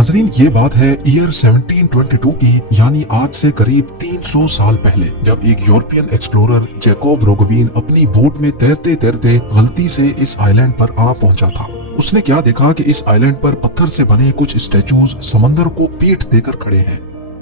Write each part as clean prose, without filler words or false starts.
नाजरीन, ये बात है ईयर 1722 की, यानी आज से करीब 300 साल पहले, जब एक यूरोपियन एक्सप्लोरर जैकोब रोगवीन अपनी बोट में तैरते तैरते गलती से इस आइलैंड पर आ पहुंचा था। उसने क्या देखा कि इस आइलैंड पर पत्थर से बने कुछ स्टैचूज समंदर को पीठ देकर खड़े हैं।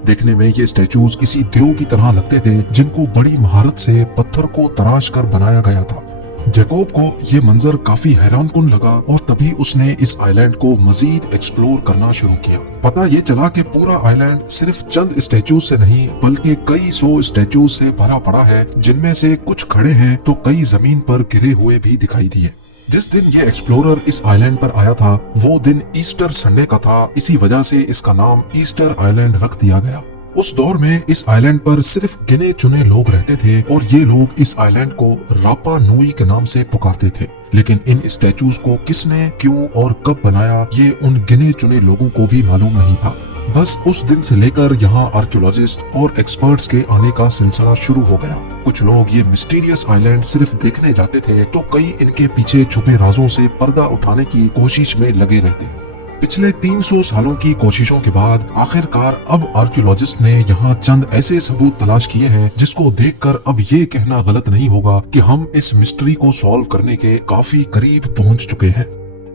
देखने में ये स्टैचूज किसी देव की तरह लगते थे, जिनको बड़ी महारत से पत्थर को तराश कर बनाया गया था। जैकोब को ये मंजर काफी हैरानकुन लगा और तभी उसने इस आइलैंड को मजीद एक्सप्लोर करना शुरू किया। पता ये चला कि पूरा आइलैंड सिर्फ चंद स्टैचूज से नहीं बल्कि कई सौ स्टैचूज से भरा पड़ा है, जिनमें से कुछ खड़े हैं तो कई जमीन पर गिरे हुए भी दिखाई दिए। जिस दिन ये एक्सप्लोरर इस आइलैंड पर आया था वो दिन ईस्टर संडे का था, इसी वजह से इसका नाम ईस्टर आइलैंड रख दिया गया। उस दौर में इस आइलैंड पर सिर्फ गिने चुने लोग रहते थे और ये लोग इस आइलैंड को रापा नुई के नाम से पुकारते थे। लेकिन इन स्टैचूज को किसने, क्यों और कब बनाया, ये उन गिने चुने लोगों को भी मालूम नहीं था। बस उस दिन से लेकर यहाँ आर्कियोलॉजिस्ट और एक्सपर्ट्स के आने का सिलसिला शुरू हो गया। कुछ लोग ये मिस्टीरियस आइलैंड सिर्फ देखने जाते थे तो कई इनके पीछे छुपे राजों से पर्दा उठाने की कोशिश में लगे रहते। पिछले 300 सालों की कोशिशों के बाद आखिरकार अब आर्कियोलॉजिस्ट ने यहाँ चंद ऐसे सबूत तलाश किए हैं जिसको देखकर अब ये कहना गलत नहीं होगा कि हम इस मिस्ट्री को सॉल्व करने के काफी करीब पहुँच चुके हैं।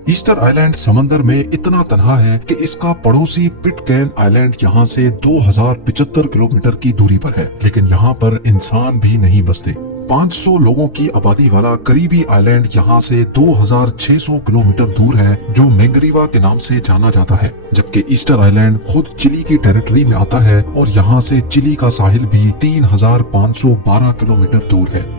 ईस्टर आइलैंड समंदर में इतना तन्हा है कि इसका पड़ोसी पिटकैन आइलैंड यहाँ से 2075 किलोमीटर की दूरी पर है, लेकिन यहाँ पर इंसान भी नहीं बसते। 500 लोगों की आबादी वाला करीबी आइलैंड यहाँ से 2600 किलोमीटर दूर है, जो मैंगरीवा के नाम से जाना जाता है, जबकि ईस्टर आइलैंड खुद चिली की टेरिटरी में आता है और यहाँ से चिली का साहिल भी 3512 किलोमीटर दूर है।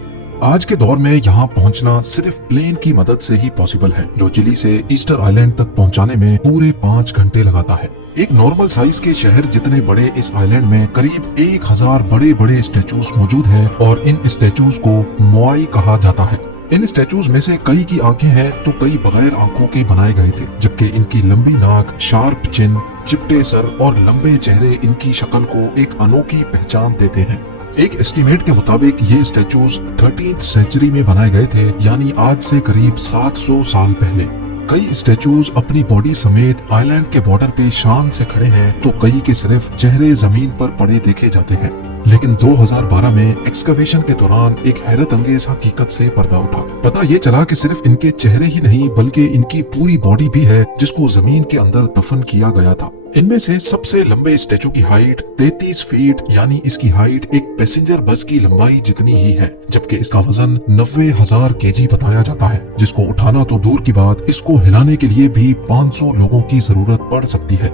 आज के दौर में यहाँ पहुँचना सिर्फ प्लेन की मदद से ही पॉसिबल है, जो चिली से ईस्टर आइलैंड तक पहुँचाने में पूरे 5 घंटे लगाता है। एक नॉर्मल साइज के शहर जितने बड़े इस आइलैंड में करीब 1000 बड़े बड़े स्टैचूज मौजूद हैं और इन स्टैचूज को मोआई कहा जाता है। इन स्टैचूज में से कई की आंखें हैं तो कई बगैर आंखों के बनाए गए थे, जबकि इनकी लंबी नाक, शार्प चिन, चिपटे सर और लंबे चेहरे इनकी शक्ल को एक अनोखी पहचान देते हैं। एक एस्टीमेट के मुताबिक ये स्टैचूज 13th सेंचुरी में बनाए गए थे, यानी आज से करीब 700 साल पहले। कई स्टैचूज अपनी बॉडी समेत आइलैंड के बॉर्डर पे शान से खड़े हैं तो कई के सिर्फ चेहरे जमीन पर पड़े देखे जाते हैं। लेकिन 2012 में एक्सकवेशन के दौरान एक हैरत अंगेज हकीकत से पर्दा उठा। पता ये चला कि सिर्फ इनके चेहरे ही नहीं बल्कि इनकी पूरी बॉडी भी है जिसको जमीन के अंदर दफन किया गया था। इनमें से सबसे लंबे स्टैचू की हाइट 33 फीट, यानी इसकी हाइट एक पैसेंजर बस की लंबाई जितनी ही है, जबकि इसका वजन 90,000 केजी बताया जाता है, जिसको उठाना तो दूर की बात, इसको हिलाने के लिए भी 500 लोगों की जरूरत पड़ सकती है।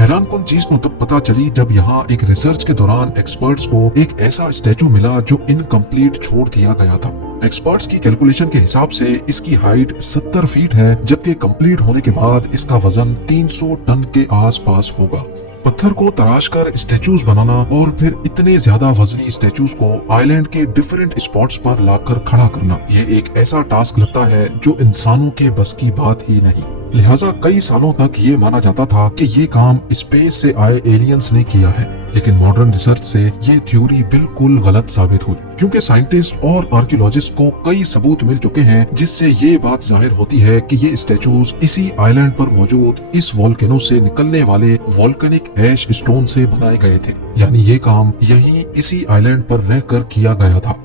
हैरानकुन चीज तो तब पता चली जब यहाँ एक रिसर्च के दौरान एक्सपर्ट्स को एक ऐसा स्टैचू मिला जो इनकम्प्लीट छोड़ दिया गया था। एक्सपर्ट्स की कैलकुलेशन के हिसाब से इसकी हाइट 70 फीट है, जबकि कंप्लीट होने के बाद इसका वजन 300 टन के आसपास होगा। पत्थर को तराशकर स्टैचूज बनाना और फिर इतने ज्यादा वजनी स्टैचूज को आइलैंड के डिफरेंट स्पॉट्स पर लाकर खड़ा करना, ये एक ऐसा टास्क लगता है जो इंसानों के बस की बात ही नहीं। लिहाजा कई सालों तक ये माना जाता था कि ये काम स्पेस से आए एलियंस ने किया है, लेकिन मॉडर्न रिसर्च से ये थ्योरी बिल्कुल गलत साबित हुई, क्योंकि साइंटिस्ट और आर्कियोलॉजिस्ट को कई सबूत मिल चुके हैं जिससे ये बात जाहिर होती है कि ये स्टैचूज इसी आइलैंड पर मौजूद इस वोल्केनो से निकलने वाले वोल्केनिक ऐश स्टोन से बनाए गए थे, यानी ये काम यहीं इसी आइलैंड पर रहकर किया गया था।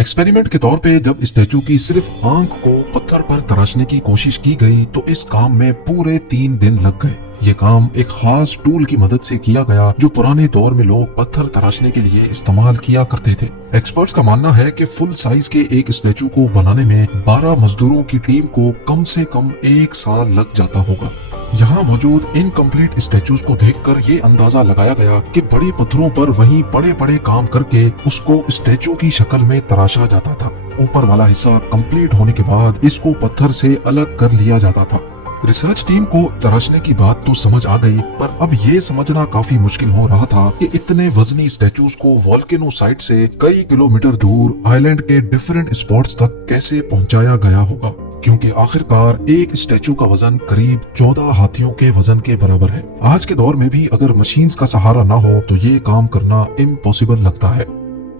एक्सपेरिमेंट के तौर पे जब स्टैचू की सिर्फ आंख को पत्थर पर तराशने की कोशिश की गई तो इस काम में पूरे 3 दिन लग गए। ये काम एक खास टूल की मदद से किया गया जो पुराने दौर में लोग पत्थर तराशने के लिए इस्तेमाल किया करते थे। एक्सपर्ट्स का मानना है कि फुल साइज के एक स्टैचू को बनाने में 12 मजदूरों की टीम को कम से कम 1 साल लग जाता होगा। यहाँ मौजूद इनकम्प्लीट स्टैचूज को देखकर ये अंदाजा लगाया गया कि बड़े पत्थरों पर वहीं बड़े बड़े काम करके उसको स्टैचू की शक्ल में तराशा जाता था। ऊपर वाला हिस्सा कंप्लीट होने के बाद इसको पत्थर से अलग कर लिया जाता था। रिसर्च टीम को तराशने की बात तो समझ आ गई, पर अब ये समझना काफी मुश्किल हो रहा था कि इतने वजनी स्टैचूज को वोल्केनो साइट से कई किलोमीटर दूर आइलैंड के डिफरेंट स्पॉट्स तक कैसे पहुंचाया गया होगा, क्योंकि आखिरकार एक स्टैचू का वजन करीब 14 हाथियों के वजन के बराबर है। आज के दौर में भी अगर मशीन्स का सहारा ना हो तो ये काम करना इम्पॉसिबल लगता है।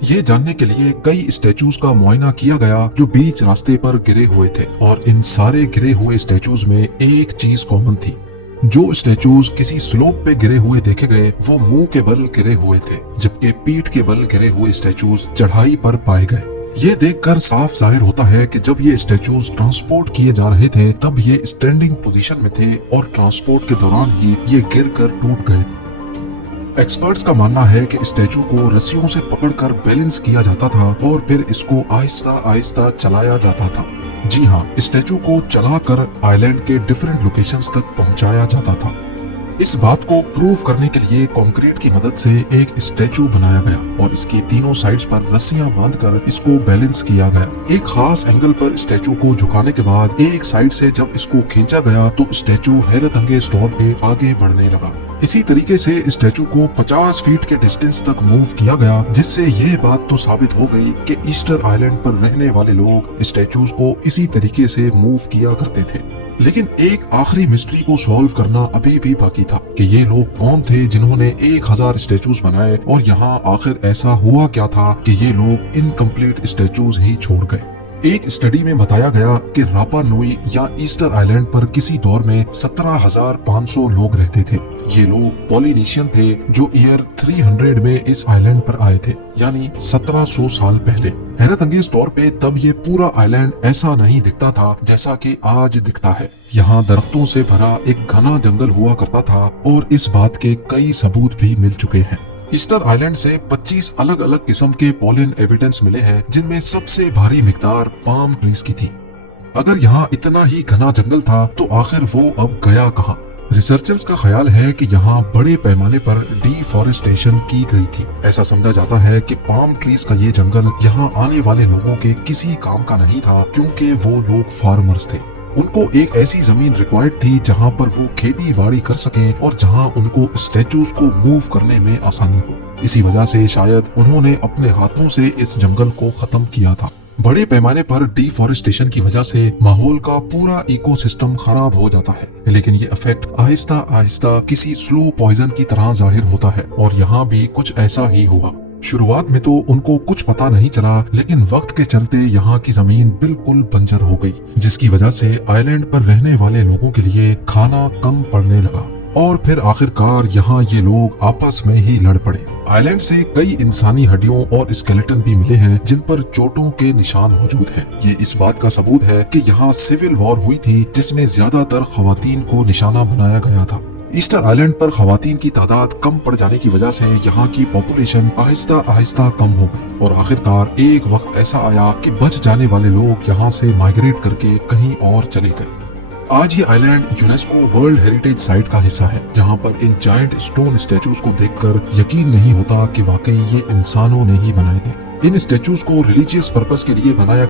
ये जानने के लिए कई स्टैचूज का मुआयना किया गया जो बीच रास्ते पर गिरे हुए थे, और इन सारे गिरे हुए स्टैचूज में एक चीज कॉमन थी। जो स्टैचूज किसी स्लोप पे गिरे हुए देखे गए वो मुंह के बल गिरे हुए थे, जबकि पीठ के बल गिरे हुए स्टैचूज चढ़ाई पर पाए गए। ये देखकर साफ जाहिर होता है कि जब ये स्टैचूज ट्रांसपोर्ट किए जा रहे थे तब ये स्टैंडिंग पोजीशन में थे और ट्रांसपोर्ट के दौरान ही ये गिरकर टूट गए। एक्सपर्ट्स का मानना है कि स्टैचू को रस्सियों से पकड़कर बैलेंस किया जाता था और फिर इसको आहिस्ता आहिस्ता चलाया जाता था। जी हाँ, स्टैचू को चलाकर आइलैंड के डिफरेंट लोकेशंस तक पहुंचाया जाता था। इस बात को प्रूव करने के लिए कंक्रीट की मदद से एक स्टैचू बनाया गया और इसकी तीनों साइड्स पर रस्सियां बांधकर इसको बैलेंस किया गया। एक खास एंगल पर स्टैचू को झुकाने के बाद एक साइड से जब इसको खींचा गया तो स्टैचू हैरत अंगेज तौर पे आगे बढ़ने लगा। इसी तरीके से स्टैचू को 50 फीट के डिस्टेंस तक मूव किया गया, जिससे ये बात तो साबित हो गई कि ईस्टर आइलैंड पर रहने वाले लोग स्टैचूज को इसी तरीके से मूव किया करते थे। लेकिन एक आखिरी मिस्ट्री को सॉल्व करना अभी भी बाकी था कि ये लोग कौन थे जिन्होंने 1000 स्टैचूज बनाए और यहाँ आखिर ऐसा हुआ क्या था कि ये लोग इनकम्प्लीट स्टैचूज ही छोड़ गए। एक स्टडी में बताया गया कि रापा नुई या ईस्टर आइलैंड पर किसी दौर में 17,500 लोग रहते थे। ये लोग पॉलिनेशियन थे जो ईयर 300 में इस आइलैंड पर आए थे, यानी 1700 साल पहले। हैरत अंगेज तौर पे तब ये पूरा आइलैंड ऐसा नहीं दिखता था जैसा कि आज दिखता है। यहाँ दरख्तों से भरा एक घना जंगल हुआ करता था और इस बात के कई सबूत भी मिल चुके हैं। ईस्टर आइलैंड से 25 अलग अलग किस्म के पॉलन एविडेंस मिले हैं, जिनमें सबसे भारी मिकदार पाम ट्रीज की थी। अगर यहाँ इतना ही घना जंगल था तो आखिर वो अब गया कहाँ? रिसर्चर्स का ख्याल है कि यहाँ बड़े पैमाने पर डिफॉरेस्टेशन की गई थी। ऐसा समझा जाता है कि पाम ट्रीज का ये जंगल यहाँ आने वाले लोगों के किसी काम का नहीं था, क्योंकि वो लोग फार्मर्स थे। उनको एक ऐसी जमीन रिक्वायर्ड थी जहाँ पर वो खेती बाड़ी कर सकें और जहाँ उनको स्टैचूज को मूव करने में आसानी हो। इसी वजह से शायद उन्होंने अपने हाथों से इस जंगल को खत्म किया था। बड़े पैमाने पर डिफॉरेस्टेशन की वजह से माहौल का पूरा इकोसिस्टम खराब हो जाता है, लेकिन ये इफेक्ट आहिस्ता आहिस्ता किसी स्लो पॉइजन की तरह जाहिर होता है और यहाँ भी कुछ ऐसा ही हुआ। शुरुआत में तो उनको कुछ पता नहीं चला, लेकिन वक्त के चलते यहाँ की जमीन बिल्कुल बंजर हो गई, जिसकी वजह से आइलैंड पर रहने वाले लोगों के लिए खाना कम पड़ने लगा और फिर आखिरकार यहाँ ये लोग आपस में ही लड़ पड़े। आइलैंड से कई इंसानी हड्डियों और स्केलेटन भी मिले हैं जिन पर चोटों के निशान मौजूद हैं। ये इस बात का सबूत है कि यहाँ सिविल वॉर हुई थी, जिसमें ज्यादातर खवातीन को निशाना बनाया गया था। ईस्टर आइलैंड पर खवातीन की तादाद कम पड़ जाने की वजह से यहाँ की पॉपुलेशन आहिस्ता आहिस्ता कम हो गई और आखिरकार एक वक्त ऐसा आया कि बच जाने वाले लोग यहाँ से माइग्रेट करके कहीं और चले गए। आज ये island UNESCO world heritage site का हिस्सा है, जहाँ पर इन जायंट स्टोन स्टैचूज को देखकर यकीन नहीं होता कि वाकई ये इंसानों ने ही बनाए थे। इन स्टैचूज को रिलीजियस पर्पस के लिए बनाया